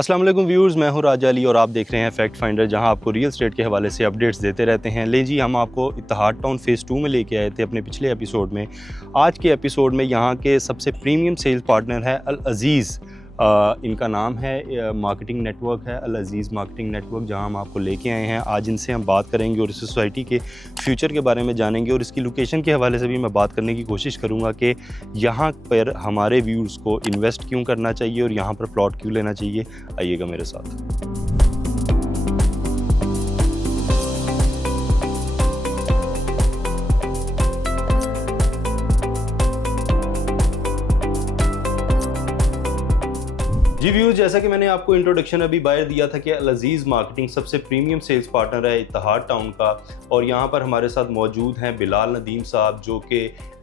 अस्सलाम वालेकुम व्यूअर्स, मैं हूं राजा अली और आप देख रहे हैं फैक्ट फाइंडर, जहां आपको रियल एस्टेट के हवाले से अपडेट्स देते रहते हैं। ले जी, हम आपको इत्तेहाद टाउन फ़ेज़ 2 में लेके आए थे अपने पिछले एपिसोड में। आज के एपिसोड में यहां के सबसे प्रीमियम सेल्स पार्टनर है अल अज़ीज़। इनका नाम है, मार्केटिंग नेटवर्क है अल अज़ीज़ मार्केटिंग नेटवर्क, जहां हम आपको लेके आए हैं। आज इनसे हम बात करेंगे और इस सोसाइटी के फ्यूचर के बारे में जानेंगे और इसकी लोकेशन के हवाले से भी मैं बात करने की कोशिश करूंगा कि यहाँ पर हमारे व्यूअर्स को इन्वेस्ट क्यों करना चाहिए और यहाँ पर प्लॉट क्यों लेना चाहिए। आइएगा मेरे साथ। जी व्यूअर्स, जैसा कि मैंने आपको इंट्रोडक्शन अभी बाहर दिया था कि अल अज़ीज़ मार्केटिंग सबसे प्रीमियम सेल्स पार्टनर है इत्तेहाद टाउन का, और यहाँ पर हमारे साथ मौजूद हैं बिलाल नदीम साहब, जो कि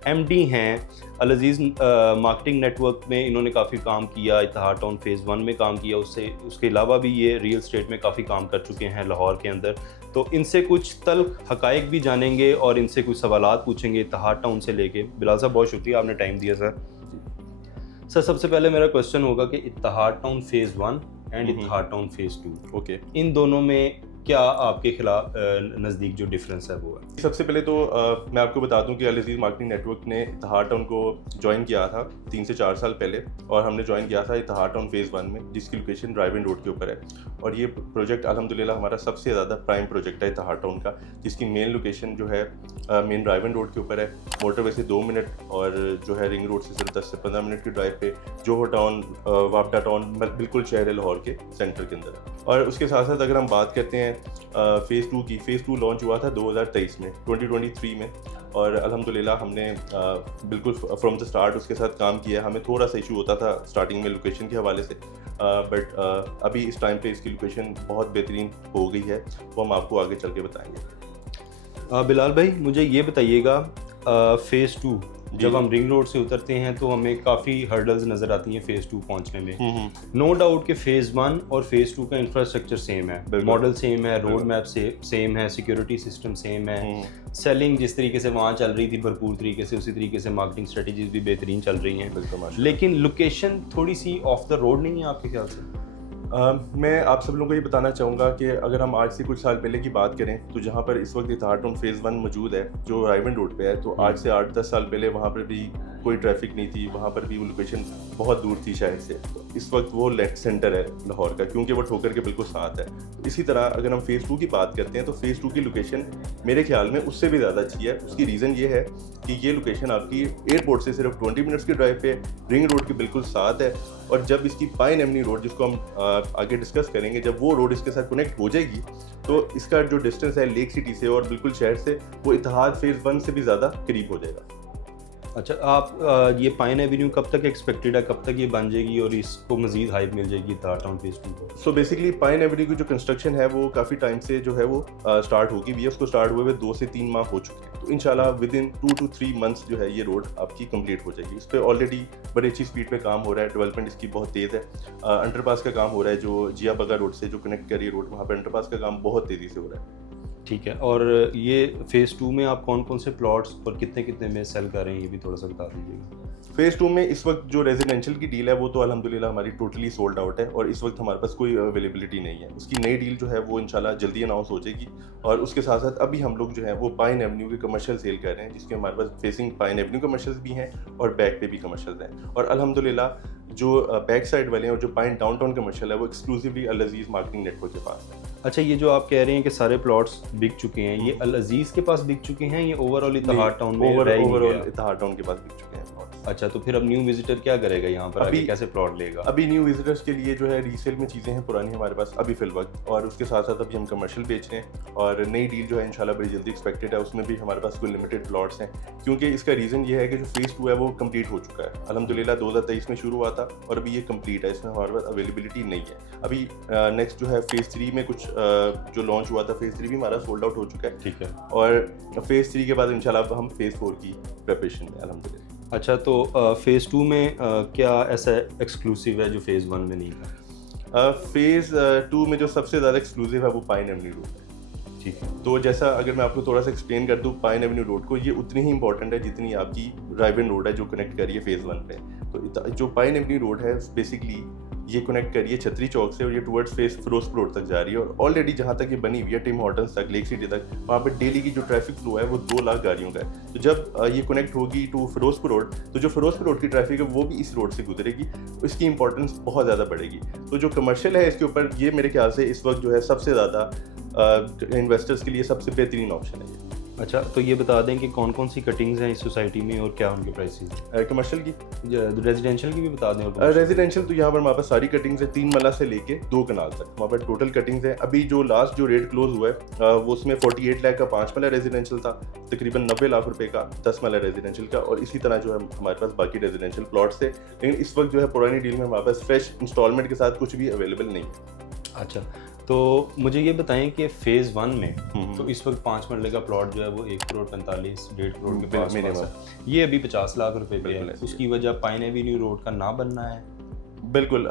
एमडी हैं अल अज़ीज़ मार्केटिंग नेटवर्क में। इन्होंने काफ़ी काम किया, इत्तेहाद टाउन फ़ेज़ 1 में काम किया, उसके अलावा भी ये रियल एस्टेट में काफ़ी काम कर चुके हैं लाहौर के अंदर। तो इनसे कुछ तल्ख हक़ाइक़ भी जानेंगे और इनसे कुछ सवालात पूछेंगे इत्तेहाद टाउन से लेके। बिलाल साहब, बहुत शुक्रिया, आपने टाइम दिया सर। सबसे पहले मेरा क्वेश्चन होगा कि Ittehad town phase 1 and Ittehad town phase 2, okay, इन दोनों में क्या आपके खिलाफ नज़दीक जो डिफरेंस है वो है? सबसे पहले तो मैं आपको बता दूं कि अल अज़ीज़ मार्केटिंग नेटवर्क ने इत्तेहाद टाउन को ज्वाइन किया था 3 से 4 साल पहले, और हमने ज्वाइन किया था इत्तेहाद टाउन फ़ेज़ 1 में, जिसकी लोकेशन ड्राइव इन रोड के ऊपर है। और ये प्रोजेक्ट अल्हम्दुलिल्लाह हमारा सबसे ज़्यादा प्राइम प्रोजेक्ट है इत्तेहाद टाउन का, जिसकी मेन लोकेशन जो है मेन ड्राइव इन रोड के ऊपर है। मोटरवे से 2 मिनट और जो है रिंग रोड से सिर्फ 10 से 15 मिनट की ड्राइव पे जोहो टाउन, वापडा टाउन बिल्कुल शहर लाहौर के सेंटर के अंदर है। और उसके साथ साथ अगर हम बात करते हैं फ़ेज़ 2 की, फ़ेज़ 2 लॉन्च हुआ था 2023 में, 2023 में, और अल्हम्दुलिल्लाह हमने बिल्कुल फ्रॉम द स्टार्ट उसके साथ काम किया। हमें थोड़ा सा इशू होता था स्टार्टिंग में लोकेशन के हवाले से, बट अभी इस टाइम पे इसकी लोकेशन बहुत बेहतरीन हो गई है, वो हम आपको आगे चल के बताएंगे। बिलाल भाई, मुझे ये बताइएगा, फ़ेज़ 2 जब हम रिंग रोड से उतरते हैं तो हमें काफ़ी हर्डल्स नज़र आती हैं फ़ेज़ 2 पहुंचने में। नो डाउट कि फ़ेज़ 1 और फ़ेज़ 2 का इंफ्रास्ट्रक्चर सेम है, मॉडल सेम है, रोड मैप सेम है, सिक्योरिटी सिस्टम सेम है, सेलिंग जिस तरीके से वहाँ चल रही थी भरपूर तरीके से, उसी तरीके से मार्केटिंग स्ट्रेटजीज भी बेहतरीन चल रही हैं। लेकिन लोकेशन थोड़ी सी ऑफ द रोड नहीं है आपके ख्याल से? मैं आप सब लोगों को ये बताना चाहूँगा कि अगर हम आज से कुछ साल पहले की बात करें तो जहाँ पर इस वक्त इत्तेहाद टाउन फ़ेज़ 1 मौजूद है, जो राइवन रोड पे है, तो आज से 8-10 साल पहले वहाँ पर भी कोई ट्रैफिक नहीं थी, वहाँ पर भी वो लोकेशन बहुत दूर थी शहर से। तो इस वक्त वो लेफ्ट सेंटर है लाहौर का, क्योंकि वो ठोकर के बिल्कुल साथ है। इसी तरह अगर हम फ़ेज़ 2 की बात करते हैं तो फ़ेज़ 2 की लोकेशन मेरे ख्याल में उससे भी ज़्यादा अच्छी है। उसकी रीज़न ये है कि ये लोकेशन आपकी एयरपोर्ट से सिर्फ 20 मिनट्स की ड्राइव पे रिंग रोड के बिल्कुल साथ है। और जब इसकी पाइन एवेन्यू रोड, जिसको हम आगे डिस्कस करेंगे, जब वो रोड इसके साथ कनेक्ट हो जाएगी तो इसका जो डिस्टेंस है लेक सिटी से और बिल्कुल शहर से, वो इत्तेहाद फ़ेज़ 1 से भी ज़्यादा करीब हो जाएगा। अच्छा, आप ये पाइन एवेन्यू कब तक एक्सपेक्टेड है, कब तक ये बन जाएगी और इसको मजीद हाइप मिल जाएगी इत्तेहाद टाउन फ़ेज़ 2 को? सो बेसिकली पाइन एवेन्यू की जो कंस्ट्रक्शन है वो काफ़ी टाइम से जो है वो स्टार्ट होगी भी है। उसको स्टार्ट हुए 2 से 3 माह हो चुके हैं, तो इंशाल्लाह विद इन 2 to 3 मंथ्स जो है ये रोड आपकी कंप्लीट हो जाएगी। इस पर ऑलरेडी बड़ी अच्छी स्पीड पे काम हो रहा है, डेवलपमेंट इसकी बहुत तेज़ है। अंडरपास का काम हो रहा है, जो जिया बगा रोड से जो कनेक्ट कर रही है रोड, वहाँ पर अंडरपास का काम बहुत तेज़ी से हो रहा है। ठीक है, और ये फ़ेज़ 2 में आप कौन कौन से प्लॉट्स और कितने कितने में सेल कर रहे हैं, ये भी थोड़ा सा बता दीजिएगा। फ़ेज़ 2 में इस वक्त जो रेजिडेंशियल की डील है वो तो अल्हम्दुलिल्लाह हमारी टोटली सोल्ड आउट है, और इस वक्त हमारे पास कोई अवेलेबिलिटी नहीं है। उसकी नई डील जो है वो इंशाल्लाह जल्दी अनाउंस हो जाएगी। और उसके साथ साथ अभी हम लोग जो है वो पाइन एवेन्यू के कमर्शियल सेल कर रहे हैं, जिसके हमारे पास फेसिंग पाइन एवेन्यू कमर्शियल्स भी हैं और बैक पे भी कमर्शियल्स हैं। और अल्हम्दुलिल्लाह जो बैक साइड वाले हैं और जो पाइन डाउनटाउन कमर्शियल है वो एक्सक्लूसिवली अल अज़ीज़ मार्केटिंग नेटवर्क के पास है। अच्छा, ये जो आप कह रहे हैं कि सारे प्लॉट्स बिक चुके हैं, ये अल अज़ीज़ के पास बिक चुके हैं, ये ओवरऑल इत्तेहाद टाउन में ओवरऑल इत्तेहाद टाउन के पास बिक चुके हैं प्लॉट्स। अच्छा, तो फिर अब न्यू विजिटर क्या करेगा यहाँ पर, अभी कैसे प्लॉट लेगा? अभी न्यू विजिटर्स के लिए जो है रीसेल में चीज़ें हैं पुरानी हमारे पास अभी फिल वक्त, और उसके साथ साथ अभी हम कमर्शियल बेच रहे हैं, और नई डील जो है इंशाल्लाह बड़ी जल्दी एक्सपेक्टेड है। उसमें भी हमारे पास कोई लिमिटेड प्लॉट्स हैं, क्योंकि इसका रीज़न ये है कि जो फ़ेज़ 2 है वो कंप्लीट हो चुका है अल्हम्दुलिल्लाह। 2023 में शुरू हुआ था और अभी ये कंप्लीट है, इसमें हमारे पास अवेलेबिलिटी नहीं है। अभी नेक्स्ट जो है फ़ेज़ 3 में कुछ जो लॉन्च हुआ था, फ़ेज़ 3 भी हमारा सोल्ड आउट हो चुका है। ठीक है, और फ़ेज़ 3 के बाद इंशाल्लाह हम फ़ेज़ 4 की प्रिपरेशन में अल्हम्दुलिल्लाह। अच्छा, तो फ़ेज़ 2 में क्या ऐसा एक्सक्लूसिव है जो फ़ेज़ 1 में नहीं था? फ़ेज़ 2 में जो सबसे ज़्यादा एक्सक्लूसिव है वो पाइन एवेन्यू रोड है। ठीक है, तो जैसा अगर मैं आपको थोड़ा सा एक्सप्लेन कर दूं, पाइन एवेन्यू रोड को, ये उतनी ही इंपॉर्टेंट है जितनी आपकी ड्राइव इन रोड है जो कनेक्ट कर रही है फ़ेज़ 1 पे। तो जो पाइन एवेन्यू रोड है बेसिकली ये कनेक्ट करिए छतरी चौक से और ये टुवर्ड्स फेस फिरोजपुर रोड तक जा रही है। और ऑलरेडी जहाँ तक ये बनी हुई है टिम हॉर्टन्स तक, लेक सिटी तक, वहाँ पे डेली की जो ट्रैफिक फ्लो है वो 2 लाख गाड़ियों का है। तो जब ये कनेक्ट होगी टू फिरोजपुर रोड, तो जो फिरोजपुर रोड की ट्रैफिक है वो भी इस रोड से गुजरेगी, तो इसकी इंपॉर्टेंस बहुत ज़्यादा बढ़ेगी। तो जो कमर्शियल है इसके ऊपर, ये मेरे ख्याल से इस वक्त जो है सबसे ज़्यादा इन्वेस्टर्स के लिए सबसे बेहतरीन ऑप्शन है ये। अच्छा, तो ये बता दें कि कौन कौन सी कटिंग्स हैं इस सोसाइटी में और क्या उनके प्राइसेस हैं? कमर्शियल की, रेजिडेंशियल की भी बता दें। और रेजिडेंशियल तो यहाँ पर हमारे पास सारी कटिंग्स है 3 मरला से लेके 2 कनाल तक हमारे पास टोटल कटिंग्स है। अभी जो लास्ट जो रेट क्लोज हुआ है वो उसमें 48 लाख का 5 मरला रेजिडेंशियल था, तकरीबन 90 लाख रुपए का 10 मरला रेजिडेंशियल का, और इसी तरह जो है हमारे पास बाकी रेजिडेंशियल प्लॉट्स थे। लेकिन इस वक्त जो है पुरानी डील में हमारे पास फ्रेश इंस्टॉलमेंट के साथ कुछ भी अवेलेबल नहीं है। अच्छा, तो मुझे ये बताएं कि फेज़ 1 में तो इस वक्त 5 मरले का प्लॉट जो है वो 1 करोड़ 45 1.5 करोड़ के पास है। ये अभी 50 लाख रुपए पे है। उसकी वजह पाइन एवेन्यू रोड का ना बनना है? बिल्कुल,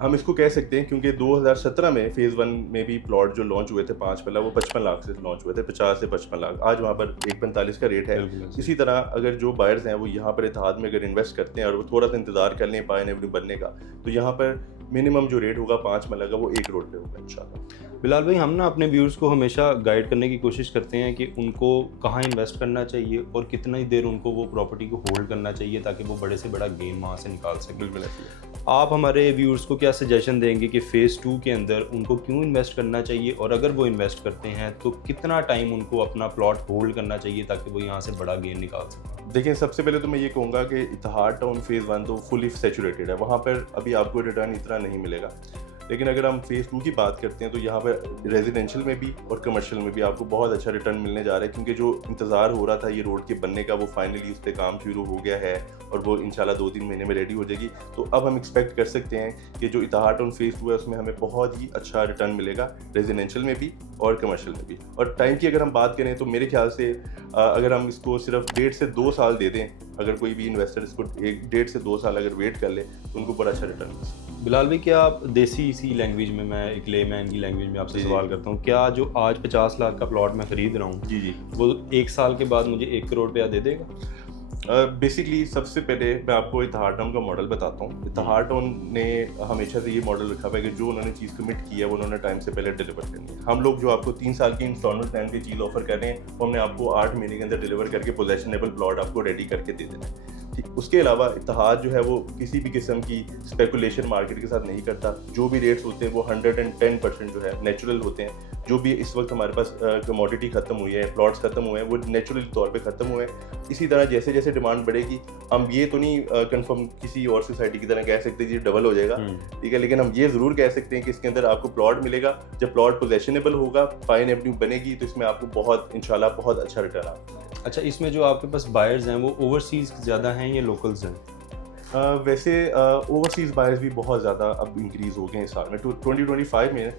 हम इसको कह सकते हैं क्योंकि 2017 में फेज़ 1 में भी प्लॉट जो लॉन्च हुए थे 5 मरला, वो 55 लाख से लॉन्च हुए थे, 50 से 55 लाख। आज वहाँ पर 1.45 का रेट है। इसी तरह अगर जो बायर्स हैं वो यहाँ पर इत्तेहाद में अगर इन्वेस्ट करते हैं और वो थोड़ा सा इंतजार कर लें पाइन एवेन्यू बनने का, तो यहाँ पर मिनिमम जो रेट होगा 5 मरला का वो 1 करोड़ पे होगा इंशाल्लाह। बिलाल भाई, हम ना अपने व्यूअर्स को हमेशा गाइड करने की कोशिश करते हैं कि उनको कहाँ इन्वेस्ट करना चाहिए और कितना ही देर उनको वो प्रॉपर्टी को होल्ड करना चाहिए ताकि वो बड़े से बड़ा गेन वहाँ से निकाल सकें। बिल्कुल। आप हमारे व्यूअर्स को क्या सजेशन देंगे कि फ़ेज़ 2 के अंदर उनको क्यों इन्वेस्ट करना चाहिए, और अगर वो इन्वेस्ट करते हैं तो कितना टाइम उनको अपना प्लॉट होल्ड करना चाहिए ताकि वो यहाँ से बड़ा गेन निकाल सकें? देखिए, सबसे पहले तो मैं ये कहूँगा कि इत्तेहाद टाउन फेज़ 1 तो फुली सैचुरेटेड है, वहाँ पर अभी आपको रिटर्न इतना नहीं मिलेगा। लेकिन अगर हम फेज़ 2 की बात करते हैं तो यहाँ पर रेजिडेंशियल में भी और कमर्शियल में भी आपको बहुत अच्छा रिटर्न मिलने जा रहा है, क्योंकि जो इंतज़ार हो रहा था ये रोड के बनने का वो फाइनली उस पर काम शुरू हो गया है और वो इंशाल्लाह 2-3 महीने में रेडी हो जाएगी। तो अब हम एक्सपेक्ट कर सकते हैं कि जो इत्तेहाद टाउन फेज़ 2 है उसमें हमें बहुत ही अच्छा रिटर्न मिलेगा, रेजिडेंशियल में भी और कमर्शियल में भी। और टाइम की अगर हम बात करें तो मेरे ख्याल से अगर हम इसको सिर्फ 1.5 से 2 साल दे दें, अगर कोई भी इन्वेस्टर इसको 1.5 से 2 साल अगर वेट कर ले तो उनको बड़ा अच्छा रिटर्न मिल सकता है। बिलाल भाई, क्या आप देसी इसी लैंग्वेज में, मैं एक लेमैन की लैंग्वेज में आपसे सवाल करता हूँ, क्या जो आज 50 लाख का प्लॉट मैं खरीद रहा हूँ जी वो 1 साल के बाद मुझे 1 करोड़ रुपया दे देगा? बेसिकली सबसे पहले मैं आपको इत्तेहाद टाउन का मॉडल बताता हूँ। इत्तेहाद टाउन ने हमेशा से ये मॉडल रखा हुआ है कि जो उन्होंने चीज़ कमिट की है वो उन्होंने टाइम से पहले डिलीवर करनी है। हम लोग जो आपको 3 साल की इंस्टॉलमेंट प्लान की चीज़ ऑफर कर रहे हैं वो हमने आपको 8 महीने के अंदर डिलीवर करके पोजेशनेबल प्लॉट आपको रेडी करके दे देना है। ठीक, उसके अलावा इत्तेहाद जो है वो किसी भी किस्म की स्पेकुलेशन मार्केट के साथ नहीं करता। जो भी रेट्स होते हैं वो 110% जो है नेचुरल होते हैं। जो भी इस वक्त हमारे पास कमोडिटी खत्म हुई है, प्लॉट्स खत्म हुए हैं, वो नेचुरल तौर पे खत्म हुए हैं। इसी तरह जैसे जैसे डिमांड बढ़ेगी, हम ये तो नहीं कंफर्म किसी और सोसाइटी की तरह कह सकते कि डबल हो जाएगा, ठीक है, लेकिन हम ये ज़रूर कह सकते हैं कि इसके अंदर आपको प्लॉट मिलेगा। जब प्लॉट पोजेशनेबल होगा, पाइन एवेन्यू बनेगी, तो इसमें आपको बहुत इंशाल्लाह बहुत अच्छा रिटर्न आएगा। अच्छा, इसमें जो आपके पास बायर्स हैं वो ओवरसीज़ ज़्यादा हैं या लोकल्स हैं? वैसे ओवरसीज़ बायर्स भी बहुत ज़्यादा अब इंक्रीज़ हो गए हैं इस साल में। 2025 में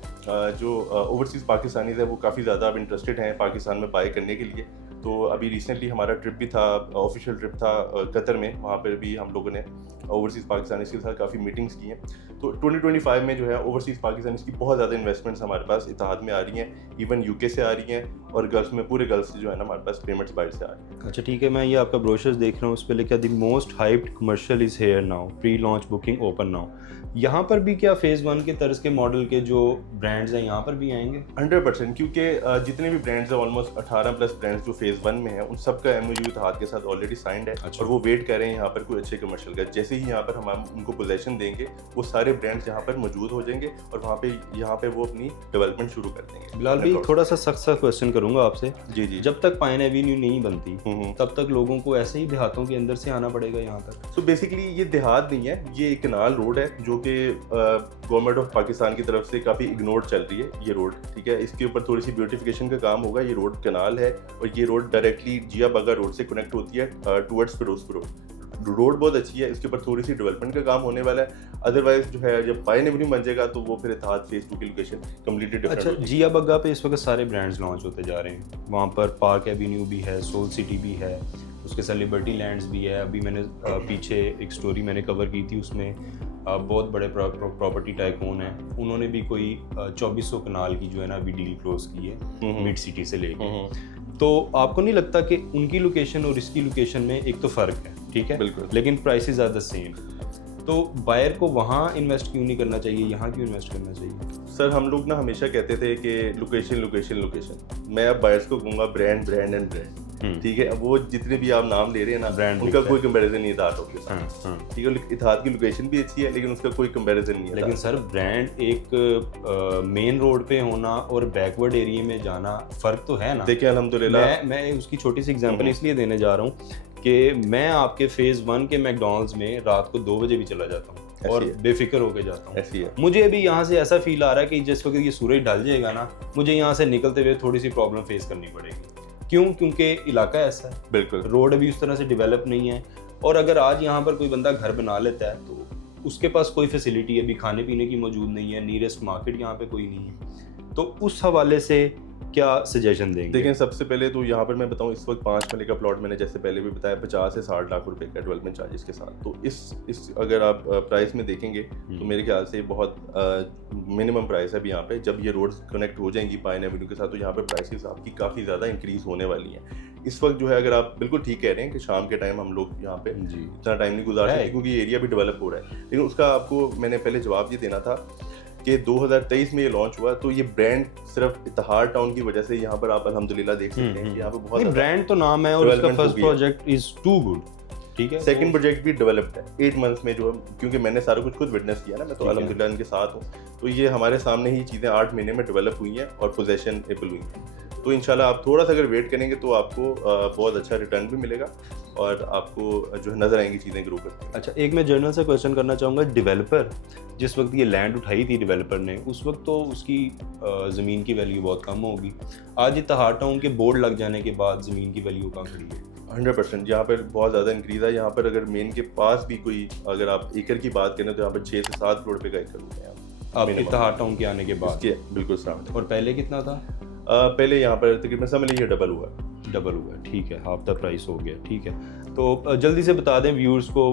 जो ओवरसीज़ पाकिस्तानीज़ है वो काफ़ी ज़्यादा अब इंटरेस्टेड हैं पाकिस्तान में बाय करने के लिए। तो अभी रिसेंटली हमारा ट्रिप भी था, ऑफिशियल ट्रिप था कतर में, वहाँ पर भी हम लोगों ने ओवरसीज़ पाकिस्तानीज़ के साथ काफ़ी मीटिंग्स की हैं। तो 2025 में जो है ओवरसीज़ पाकिस्तानीज़ की बहुत ज़्यादा इन्वेस्टमेंट्स हमारे पास इत्तेहाद में आ रही हैं, इवन यूके से आ रही हैं, और गल्फ में पूरे गल्फ से जो है ना हमारे पास पेमेंट्स बाहर से आ रही हैं। अच्छा ठीक है, मैं ये आपका ब्रोशर्स देख रहा हूँ, उस पर लिखा the most hyped commercial is here now, pre launch booking open now. यहाँ पर भी क्या फेज़ 1 के तर्ज के मॉडल के जो ब्रांड्स हैं यहाँ पर भी आएंगे? 100%, क्योंकि जितने भी ब्रांड्स हैं ऑलमोस्ट 18+ ब्रांड्स जो फेज़ 1 में है उन सबका MOU इत्तेहाद के साथ ऑलरेडी साइंड है। अच्छा। और वो वेट कर रहे हैं यहाँ पर कोई अच्छे कमर्शियल का। जैसे ही यहाँ पर हम उनको पोजेशन देंगे वो सारे ब्रांड्स यहाँ पर मौजूद हो जाएंगे और वहाँ पे वो अपनी डेवलपमेंट शुरू कर देंगे। बिलाल भाई, थोड़ा सा सख्त सा क्वेश्चन करूँगा आपसे। जी। जब तक पाइन एवेन्यू नहीं बनती तब तक लोगों को ऐसे ही देहातों के अंदर से आना पड़ेगा यहाँ तक? तो बेसिकली ये देहात नहीं है, ये एक कनाल रोड है जो कि गवर्नमेंट ऑफ पाकिस्तान की तरफ से काफ़ी इग्नोर्ड चल रही है ये रोड, ठीक है। इसके ऊपर थोड़ी सी ब्यूटिफिकेशन का काम होगा। ये रोड कनाल है और ये रोड डायरेक्टली जिया बगा रोड से कनेक्ट होती है टुवर्ड्स फिरोजपुर। रोड बहुत अच्छी है, इसके ऊपर थोड़ी सी डेवलपमेंट का काम होने वाला है। अदरवाइज जो है जब पाइन एवेन्यू बन जाएगा तो वो फिर इत्तेहाद फेज़ 2 की लोकेशन कम्प्लीटली डिफरेंट। अच्छा, जिया बग्गा पे इस वक्त सारे ब्रांड्स लॉन्च होते जा रहे हैं। वहाँ पर पार्क एवेन्यू भी है, सोल सिटी भी है, उसके साथ लिबर्टी लैंड्स भी है। अभी मैंने पीछे एक स्टोरी मैंने कवर की थी, उसमें बहुत बड़े प्रॉपर्टी टाइकून हैं, उन्होंने भी कोई 2400 कनाल की जो है ना अभी डील क्लोज की है मिड सिटी से लेकर। तो आपको नहीं लगता कि उनकी लोकेशन और इसकी लोकेशन में एक तो फ़र्क है, ठीक है, बिल्कुल, लेकिन प्राइसेस आर द सेम? तो बायर को वहाँ इन्वेस्ट क्यों नहीं करना चाहिए, यहाँ क्यों इन्वेस्ट करना चाहिए? सर हम लोग ना हमेशा कहते थे कि लोकेशन लोकेशन लोकेशन, मैं अब बायर्स को कहूँगा ब्रांड ब्रांड एंड ब्रांड, ठीक है। अब वो जितने भी आप नाम ले रहे हैं ना, ब्रांड उनका कोई कंपैरिजन नहीं इत्तेहाद के साथ, ठीक है। इत्तेहाद की लोकेशन भी अच्छी है लेकिन उसका कोई कंपैरिजन नहीं है। लेकिन सर ब्रांड एक मेन रोड पे होना और बैकवर्ड एरिया में जाना फ़र्क तो है ना। देखिए अल्हम्दुलिल्लाह, मैं उसकी छोटी सी एग्जांपल इसलिए देने जा रहा हूँ कि मैं आपके फेज़ 1 के मैकडॉनल्ड्स में रात को 2 बजे भी चला जाता हूँ और बेफिक्र होके जाता हूँ। ऐसी है। मुझे भी यहाँ से ऐसा फील आ रहा है कि जिस वक्त ये सूरज ढल जाएगा ना, मुझे यहाँ से निकलते हुए थोड़ी सी प्रॉब्लम फेस करनी पड़ेगी। क्यों? क्योंकि इलाका ऐसा है, बिल्कुल रोड भी उस तरह से डेवलप नहीं है। और अगर आज यहाँ पर कोई बंदा घर बना लेता है तो उसके पास कोई फैसिलिटी अभी खाने पीने की मौजूद नहीं है, नियरेस्ट मार्केट यहाँ पे कोई नहीं है। तो उस हवाले से क्या सजेशन देंगे? देखिए सबसे पहले तो यहाँ पर मैं बताऊँ, इस वक्त 5 मरले का प्लॉट मैंने जैसे पहले भी बताया 50 से 60 लाख रुपए का डेवलपमेंट चार्जेस के साथ। तो इस अगर आप प्राइस में देखेंगे तो मेरे ख्याल से बहुत मिनिमम प्राइस है अभी यहाँ पे। जब ये रोड्स कनेक्ट हो जाएंगी पाइन एवेन्यू के साथ तो यहाँ पे प्राइसेस आपकी काफ़ी ज़्यादा इंक्रीज होने वाली हैं। इस वक्त जो है, अगर आप बिल्कुल ठीक कह रहे हैं कि शाम के टाइम हम लोग यहाँ पे इतना टाइम नहीं गुजार सकते क्योंकि ये एरिया भी डेवलप हो रहा है। लेकिन उसका आपको मैंने पहले जवाब ये देना था कि 2023 में ये लॉन्च हुआ, तो ये ब्रांड सिर्फ इत्तेहाद टाउन की वजह से यहाँ पर आप अल्हम्दुलिल्लाह देख सकते हैं कि यहाँ पे बहुत ब्रांड तो नाम है और उसका first project is to good, ठीक है। सेकंड प्रोजेक्ट भी डेवलप्ड है 8 मंथ्स में, जो क्योंकि मैंने सारा कुछ खुद विटनेस किया ना, मैं तो अल्हम्दुलिल्लाह इनके साथ हूँ। तो ये हमारे सामने ही चीज़ें 8 महीने में डेवलप हुई हैं और पोजेशन एबल हुई हैं। तो इंशाल्लाह आप थोड़ा सा अगर वेट करेंगे तो आपको बहुत अच्छा रिटर्न भी मिलेगा और आपको जो है नज़र आएंगी चीज़ें ग्रो करती। अच्छा, एक मैं जर्नल से क्वेश्चन करना चाहूँगा। डेवलपर जिस वक्त ये लैंड उठाई थी डेवलपर ने, उस वक्त तो उसकी ज़मीन की वैल्यू बहुत कम होगी। आज इत्तेहाद टाउन के बोर्ड लग जाने के बाद ज़मीन की वैल्यू कहाँ खड़ी है? 100% यहाँ पर बहुत ज़्यादा इंक्रीज़ है। यहाँ पर अगर मेन के पास भी कोई, अगर आप एकड़ की बात करें तो यहाँ पर 6 से 7 करोड़ रुपए का एकड़ होते हैं अब इत्तेहाद टाउन के आने के बाद। बिल्कुल सामने। और पहले कितना था? पहले यहाँ पर तकरीबन समझ लीजिए डबल हुआ, ठीक है, हाफ द प्राइस हो गया, ठीक है। तो जल्दी से बता दें व्यूअर्स को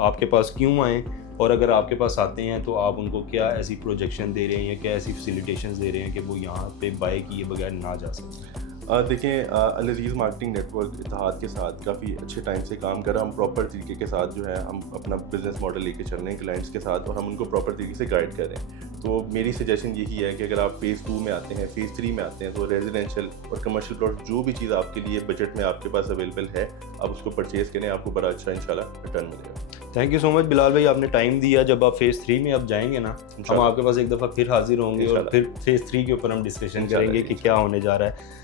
आपके पास क्यों आएँ, और अगर आपके पास आते हैं तो आप उनको क्या ऐसी प्रोजेक्शन दे रहे हैं या क्या ऐसी फैसिलिटेशंस दे रहे हैं कि वो यहाँ पे बाय किए बगैर ना जा सकें? देखें, अल-अज़ीज़ मार्केटिंग नेटवर्क इत्तेहाद के साथ काफ़ी अच्छे टाइम से काम कर रहा है। हम प्रॉपर तरीके के साथ जो है हम अपना बिजनेस मॉडल लेके चल रहे हैं क्लाइंट्स के साथ, और हम उनको प्रॉपर तरीके से गाइड कर रहे हैं। तो मेरी सजेशन यही है कि अगर आप फेज़ 2 में आते हैं, फेज़ 3 में आते हैं, तो रेजिडेंशियल और कमर्शियल प्लॉट जो भी चीज़ आपके लिए बजट में आपके पास अवेलेबल है, आप उसको परचेज़ करें, आपको बड़ा अच्छा इंशाल्लाह रिटर्न मिलेगा। Thank you so much Bilal भाई, आपने टाइम दिया। जब आप फेज़ 3 में अब जाएंगे ना, हम आपके पास एक दफ़ा फिर हाजिर होंगे और फिर फेज़ 3 के ऊपर हम डिस्कशन करेंगे कि क्या होने जा रहा है।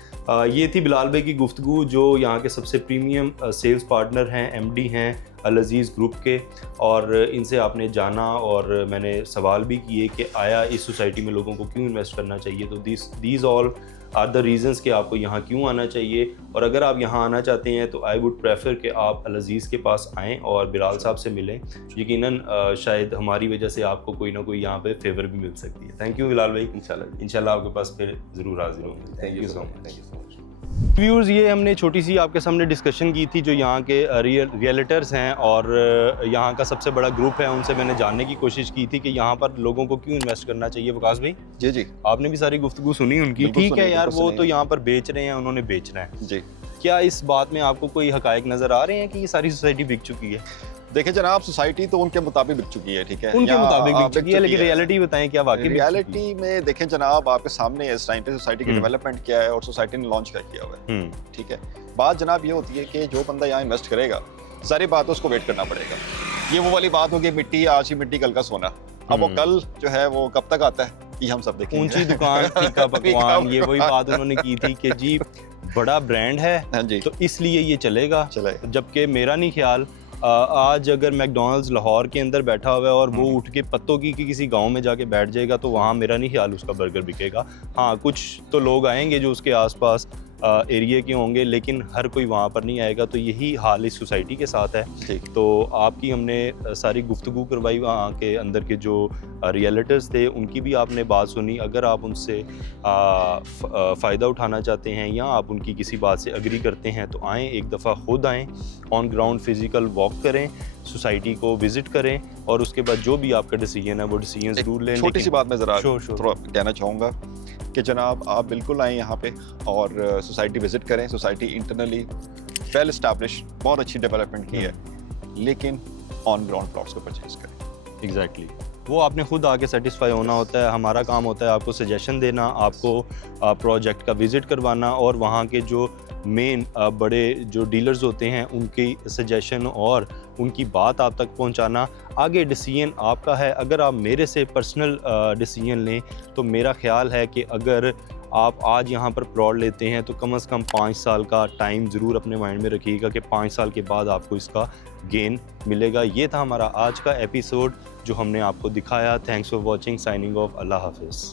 ये थी बिलाल भाई की गुफ्तगू, जो यहाँ के सबसे प्रीमियम सेल्स पार्टनर हैं, एमडी हैं अल-अज़ीज़ ग्रुप के, और इनसे आपने जाना और मैंने सवाल भी किए कि आया इस सोसाइटी में लोगों को क्यों इन्वेस्ट करना चाहिए। तो these all are the reasons कि आपको यहाँ क्यों आना चाहिए। और अगर आप यहाँ आना चाहते हैं तो आई वुड प्रेफर कि आप अल-अज़ीज़ के पास आएँ और बिलाल साहब से मिलें। यकीनन शायद हमारी वजह से आपको कोई ना कोई यहाँ पे फेवर भी मिल सकती है। थैंक यू बिलाल भाई, इंशाल्लाह आपके पास फिर ज़रूर हाजिर होंगे। Thank you so much. Viewers, ये हमने छोटी सी आपके सामने डिस्कशन की थी जो यहाँ के रियल्टर्स हैं और यहाँ का सबसे बड़ा ग्रुप है, उनसे मैंने जानने की कोशिश की थी कि यहाँ पर लोगों को क्यों इन्वेस्ट करना चाहिए। वकास भाई जी आपने भी सारी गुफ्तगू सुनी उनकी, ठीक है यार, वो तो यहाँ पर बेच रहे हैं, उन्होंने बेचना है जी। क्या इस बात में आपको कोई हकायक नज़र आ रहे हैं कि ये सारी सोसाइटी बिक चुकी है? देखिए जनाब, सोसाइटी तो उनके मुताबिक बिक चुकी है, ठीक है, उनके मुताबिक बिक चुकी है, लेकिन रियलिटी बताएं क्या वाकई रियलिटी में देखें जनाब, आपके सामने इस टाइम पे सोसाइटी की डेवलपमेंट क्या है और सोसाइटी ने लॉन्च क्या किया हुआ है, ठीक है। बात जनाब ये होती है कि जो बंदा यहाँ इन्वेस्ट करेगा, सारी बात उसको वेट करना पड़ेगा। ये वो वाली बात होगी, मिट्टी आज की मिट्टी कल का सोना। अब वो कल जो है वो कब तक आता है ये हम सब देखेंगे। ऊंची दुकान तीखा पकवान, ये वही बात उन्होंने की थी कि जी बड़ा ब्रांड है तो इसलिए ये चलेगा। जबकि मेरा नहीं ख्याल, आज अगर मैकडॉनल्ड्स लाहौर के अंदर बैठा हुआ है और वो उठ के पत्तों की किसी गांव में जाके बैठ जाएगा तो वहाँ मेरा नहीं ख्याल उसका बर्गर बिकेगा। हाँ, कुछ तो लोग आएंगे जो उसके आसपास एरिया के होंगे, लेकिन हर कोई वहाँ पर नहीं आएगा। तो यही हाल इस सोसाइटी के साथ है। तो आपकी हमने सारी गुफ्तगू करवाई, वहाँ के अंदर के जो रियल्टर्स थे उनकी भी आपने बात सुनी। अगर आप उनसे फ़ायदा उठाना चाहते हैं या आप उनकी किसी बात से एग्री करते हैं तो आएँ, एक दफ़ा खुद आएँ, ऑन ग्राउंड फिज़िकल वॉक करें, सोसाइटी को विज़िट करें और उसके बाद जो भी आपका डिसीजन है वो डिसीजन ज़रूर लें। छोटी सी बात मैं ज़रा थोड़ा कहना चाहूँगा कि जनाब आप बिल्कुल आएँ यहाँ पे और सोसाइटी विज़िट करें। सोसाइटी इंटरनली वेल इस्टेब्लिश, बहुत अच्छी डेवलपमेंट की है, लेकिन ऑन ग्राउंड प्लॉट्स को परचेज करें। एग्जैक्टली वो आपने खुद आके सेटिस्फाई होना होता है। हमारा काम होता है आपको सजेशन देना, आपको प्रोजेक्ट का विज़िट करवाना और वहाँ के जो मेन बड़े जो डीलर्स होते हैं उनकी सजेशन और उनकी बात आप तक पहुँचाना। आगे डिसीजन आपका है। अगर आप मेरे से पर्सनल डिसीजन लें तो मेरा ख्याल है कि अगर आप आज यहाँ पर प्लॉट लेते हैं तो कम से कम 5 साल का टाइम ज़रूर अपने माइंड में रखिएगा कि 5 साल के बाद आपको इसका गेन मिलेगा। ये था हमारा आज का एपिसोड जो हमने आपको दिखाया। Thanks for watching, signing off, अल्लाह हाफिज़।